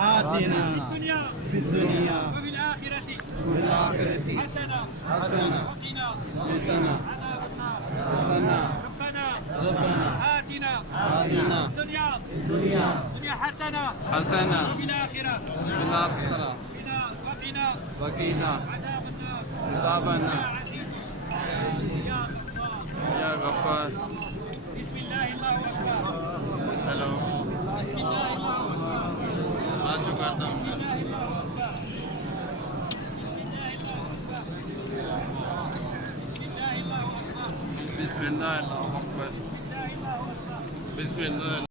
آتنا في الدنيا وفي الآخرة حسنة وقنا عذاب النار ربنا آتنا في الدنيا حسنة وفي الآخرة وقنا عذاب النار يا عزيز يا غفار بسم الله الله أكبر بسم الله الله بسم الله.